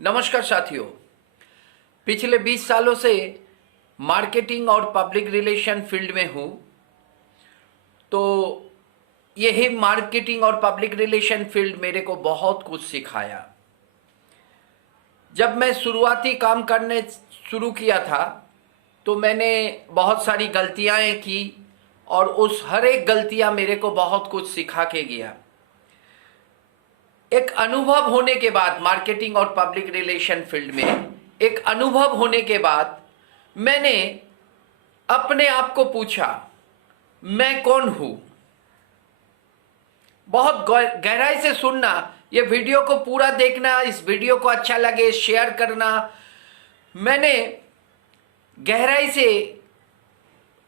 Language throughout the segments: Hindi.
नमस्कार साथियों। पिछले 20 सालों से मार्केटिंग और पब्लिक रिलेशन फील्ड में हूँ। तो यही मार्केटिंग और पब्लिक रिलेशन फील्ड मेरे को बहुत कुछ सिखाया। जब मैं शुरुआती काम करने शुरू किया था तो मैंने बहुत सारी गलतियाँ की और उस हर एक गलतियाँ मेरे को बहुत कुछ सिखा के गया। एक अनुभव होने के बाद मार्केटिंग और पब्लिक रिलेशन फील्ड में एक अनुभव होने के बाद मैंने अपने आप को पूछा, मैं कौन हूं। बहुत गहराई से सुनना, ये वीडियो को पूरा देखना, इस वीडियो को अच्छा लगे शेयर करना। मैंने गहराई से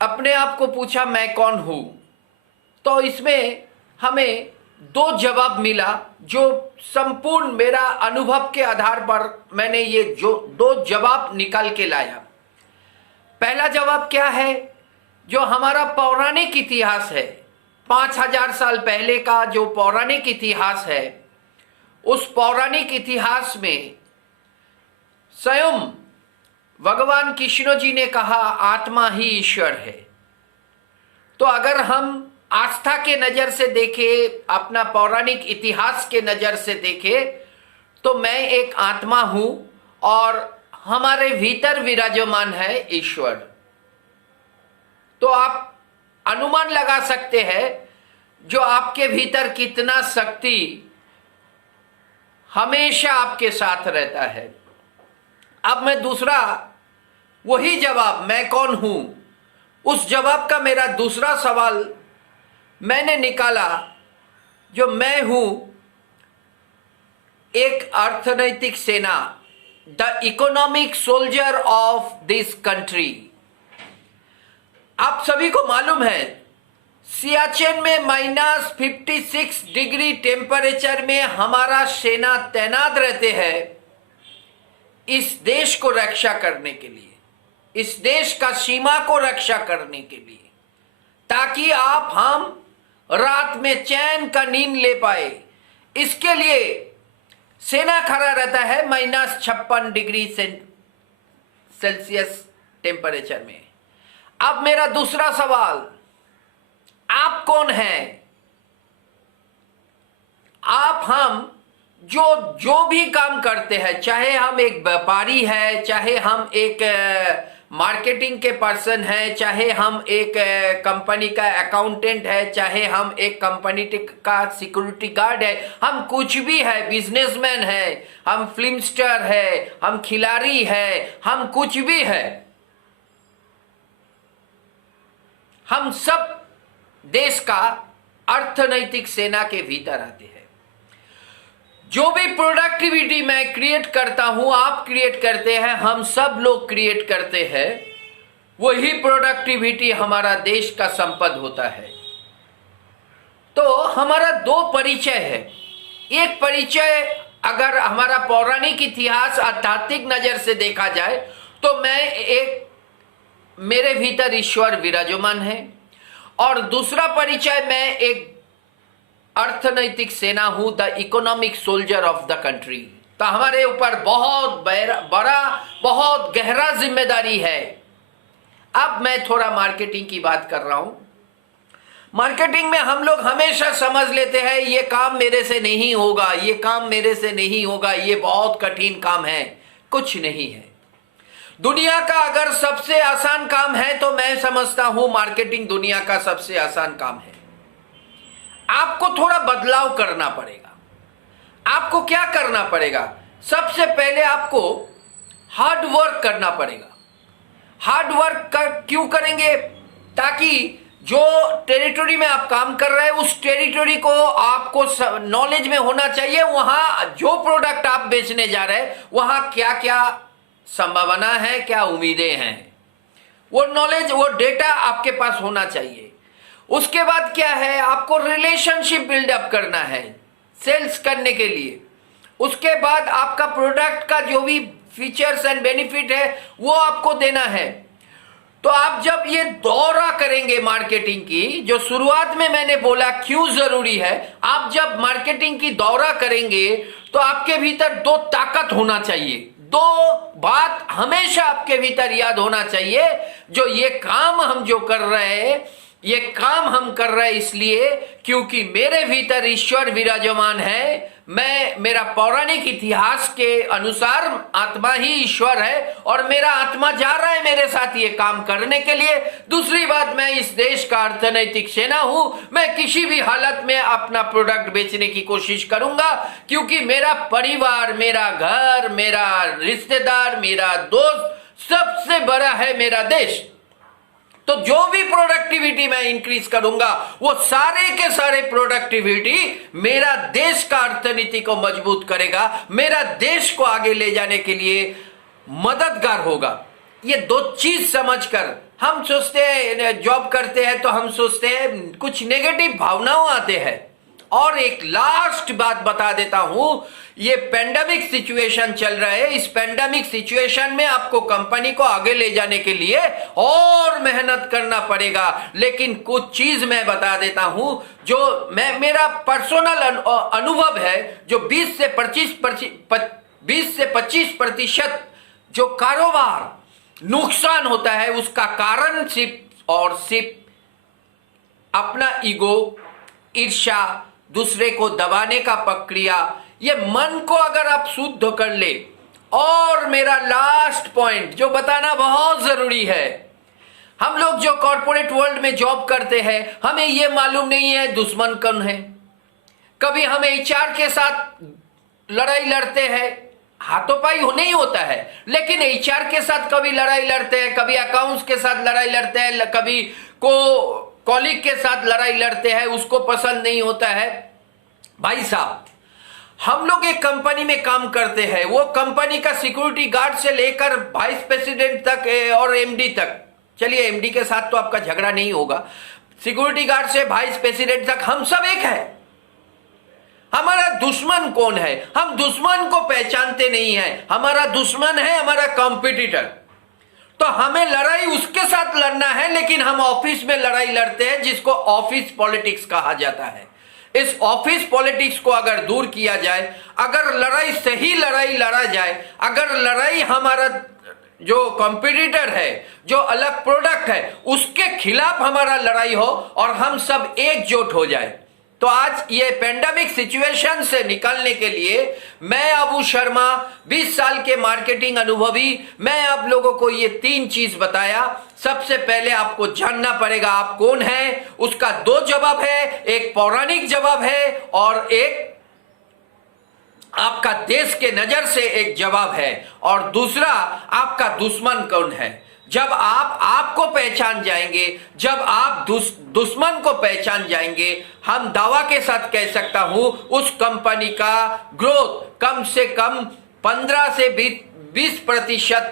अपने आप को पूछा मैं कौन हूं। तो इसमें हमें दो जवाब मिला जो संपूर्ण मेरा अनुभव के आधार पर मैंने ये जो दो जवाब निकाल के लाया। पहला जवाब क्या है? जो हमारा पौराणिक इतिहास है, 5000 साल पहले का जो पौराणिक इतिहास है, उस पौराणिक इतिहास में स्वयं भगवान कृष्ण जी ने कहा आत्मा ही ईश्वर है। तो अगर हम आस्था के नजर से देखें, अपना पौराणिक इतिहास के नजर से देखें, तो मैं एक आत्मा हूं और हमारे भीतर विराजमान है ईश्वर। तो आप अनुमान लगा सकते हैं जो आपके भीतर कितना शक्ति हमेशा आपके साथ रहता है। अब मैं दूसरा वही जवाब मैं कौन हूं, उस जवाब का मेरा दूसरा सवाल मैंने निकाला। जो मैं हूं एक अर्थनैतिक सेना, the economic soldier of this country. आप सभी को मालूम है सियाचिन में -56 डिग्री टेम्परेचर में हमारा सेना तैनात रहते हैं इस देश को रक्षा करने के लिए, इस देश का सीमा को रक्षा करने के लिए, ताकि हम रात में चैन का नींद ले पाए। इसके लिए सेना खड़ा रहता है -56 डिग्री सेल्सियस टेम्परेचर में। अब मेरा दूसरा सवाल, आप कौन हैं? हम जो भी काम करते हैं, चाहे हम एक व्यापारी है, चाहे हम एक मार्केटिंग के पर्सन है, चाहे हम एक कंपनी का अकाउंटेंट है, चाहे हम एक कंपनी का सिक्योरिटी गार्ड है, हम कुछ भी है, बिजनेसमैन है, हम फिल्म स्टार है, हम खिलाड़ी है, हम कुछ भी है, हम सब देश का अर्थनैतिक सेना के भीतर आते हैं। जो भी प्रोडक्टिविटी मैं क्रिएट करता हूं, आप क्रिएट करते हैं, हम सब लोग क्रिएट करते हैं, वही प्रोडक्टिविटी हमारा देश का संपद होता है। तो हमारा दो परिचय है। एक परिचय अगर हमारा पौराणिक इतिहास आध्यात्मिक नजर से देखा जाए तो मेरे भीतर ईश्वर विराजमान है, और दूसरा परिचय मैं एक अर्थनैतिक सेना हूं, the economic soldier of the country. तो हमारे ऊपर बहुत बड़ा बहुत गहरा जिम्मेदारी है। अब मैं थोड़ा मार्केटिंग की बात कर रहा हूं। मार्केटिंग में हम लोग हमेशा समझ लेते हैं ये काम मेरे से नहीं होगा, ये काम मेरे से नहीं होगा, ये बहुत कठिन काम है। कुछ नहीं है। दुनिया का अगर सबसे आसान काम है तो मैं समझता हूं मार्केटिंग दुनिया का सबसे आसान काम है। आपको थोड़ा बदलाव करना पड़ेगा। आपको क्या करना पड़ेगा? सबसे पहले आपको हार्ड वर्क करना पड़ेगा। हार्ड वर्क क्यों करेंगे? ताकि जो टेरिटरी में आप काम कर रहे हैं उस टेरिटरी को आपको नॉलेज में होना चाहिए। वहां जो प्रोडक्ट आप बेचने जा रहे हैं वहां क्या क्या संभावना है, क्या उम्मीदें हैं, वो नॉलेज, वो डेटा आपके पास होना चाहिए। उसके बाद क्या है, आपको रिलेशनशिप बिल्डअप करना है सेल्स करने के लिए। उसके बाद आपका प्रोडक्ट का जो भी फीचर्स एंड बेनिफिट है वो आपको देना है। तो आप जब ये दौरा करेंगे मार्केटिंग की, जो शुरुआत में मैंने बोला क्यों जरूरी है, आप जब मार्केटिंग की दौरा करेंगे तो तो आपके भीतर दो ताकत होना चाहिए, दो बात हमेशा आपके भीतर याद होना चाहिए। जो ये काम हम जो कर रहे हैं, ये काम हम कर रहे हैं इसलिए क्योंकि मेरे भीतर ईश्वर विराजमान है। मेरा पौराणिक इतिहास के अनुसार आत्मा ही ईश्वर है और मेरा आत्मा जा रहा है मेरे साथ ये काम करने के लिए। दूसरी बात, मैं इस देश का अर्थनैतिक सेना हूं। मैं किसी भी हालत में अपना प्रोडक्ट बेचने की कोशिश करूंगा क्योंकि मेरा परिवार, मेरा घर, मेरा रिश्तेदार, मेरा दोस्त, सबसे बड़ा है मेरा देश। तो जो भी प्रोडक्टिविटी मैं इंक्रीज करूंगा वो सारे के सारे प्रोडक्टिविटी मेरा देश का अर्थनीति को मजबूत करेगा, मेरा देश को आगे ले जाने के लिए मददगार होगा। ये दो चीज समझकर हम सोचते हैं, जॉब करते हैं तो हम सोचते हैं कुछ नेगेटिव भावनाओं आते हैं। और एक लास्ट बात बता देता हूं, ये पेंडेमिक सिचुएशन चल रहा है। इस पेंडेमिक सिचुएशन में आपको कंपनी को आगे ले जाने के लिए और मेहनत करना पड़ेगा। लेकिन कुछ चीज मैं बता देता हूं जो मेरा पर्सनल अनुभव है। जो 20 से 25% जो कारोबार नुकसान होता है उसका कारण सिर्फ और सिर्फ अपना ईगो, ईर्ष्या, दूसरे को दबाने का प्रक्रिया, ये मन को अगर आप शुद्ध कर ले। और मेरा लास्ट पॉइंट जो बताना बहुत जरूरी है, हम लोग जो कॉर्पोरेट वर्ल्ड में जॉब करते हैं हमें ये मालूम नहीं है दुश्मन कौन है। कभी हम एचआर के साथ लड़ाई लड़ते हैं, हाथोपाई नहीं होता है, लेकिन एचआर के साथ कभी लड़ाई लड़ते हैं, कभी अकाउंट्स के साथ लड़ाई लड़ते हैं, कभी कॉलीग के साथ लड़ाई लड़ते हैं, उसको पसंद नहीं होता है। भाई साहब, हम लोग एक कंपनी में काम करते हैं, वो कंपनी का सिक्योरिटी गार्ड से लेकर वाइस प्रेसिडेंट तक और एमडी तक, चलिए एमडी के साथ तो आपका झगड़ा नहीं होगा, सिक्योरिटी गार्ड से वाइस प्रेसिडेंट तक हम सब एक है। हमारा दुश्मन कौन है? हम दुश्मन को पहचानते नहीं है। हमारा दुश्मन है हमारा कॉम्पिटिटर। तो हमें लड़ाई उसके साथ लड़ना है, लेकिन हम ऑफिस में लड़ाई लड़ते हैं जिसको ऑफिस पॉलिटिक्स कहा जाता है। इस ऑफिस पॉलिटिक्स को अगर दूर किया जाए, अगर लड़ाई सही लड़ाई लड़ा जाए, अगर लड़ाई हमारा जो कॉम्पिटिटर है, जो अलग प्रोडक्ट है, उसके खिलाफ हमारा लड़ाई हो और हम सब एकजुट हो जाए, तो आज ये पेंडेमिक सिचुएशन से निकलने के लिए मैं अबू शर्मा, 20 साल के मार्केटिंग अनुभवी, मैं आप लोगों को ये 3 चीज बताया। सबसे पहले आपको जानना पड़ेगा आप कौन है। उसका 2 जवाब है, एक पौराणिक जवाब है और एक आपका देश के नजर से एक जवाब है, और दूसरा आपका दुश्मन कौन है। जब आप आपको पहचान जाएंगे, जब आप दुश्मन को पहचान जाएंगे, हम दावा के साथ कह सकता हूं उस कंपनी का ग्रोथ कम से कम 15 से 20%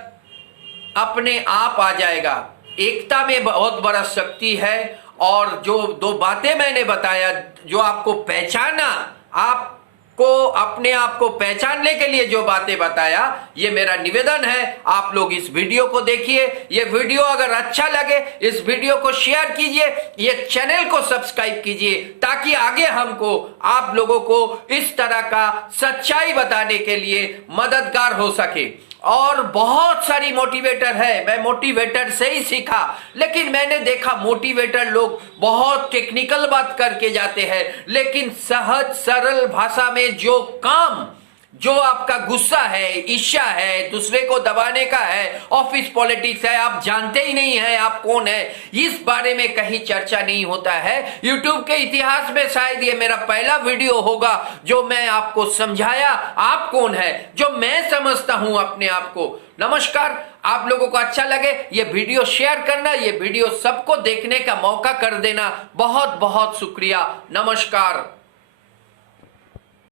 अपने आप आ जाएगा। एकता में बहुत बड़ा शक्ति है। और जो 2 बातें मैंने बताया, जो आपको पहचाना, आपको अपने आप को पहचानने के लिए जो बातें बताया, ये मेरा निवेदन है आप लोग इस वीडियो को देखिए। ये वीडियो अगर अच्छा लगे इस वीडियो को शेयर कीजिए, ये चैनल को सब्सक्राइब कीजिए, ताकि आगे हमको आप लोगों को इस तरह का सच्चाई बताने के लिए मददगार हो सके। और बहुत सारी मोटिवेटर है, मैं मोटिवेटर से ही सीखा, लेकिन मैंने देखा मोटिवेटर लोग बहुत टेक्निकल बात करके जाते हैं, लेकिन सहज सरल भाषा में जो काम, जो आपका गुस्सा है, ईर्ष्या है, दूसरे को दबाने का है, ऑफिस पॉलिटिक्स है, आप जानते ही नहीं है आप कौन है, इस बारे में कहीं चर्चा नहीं होता है। यूट्यूब के इतिहास में शायद ये मेरा पहला वीडियो होगा जो मैं आपको समझाया आप कौन है, जो मैं समझता हूं अपने आप को। नमस्कार। आप लोगों को अच्छा लगे ये वीडियो शेयर करना, ये वीडियो सबको देखने का मौका कर देना। बहुत बहुत शुक्रिया। नमस्कार।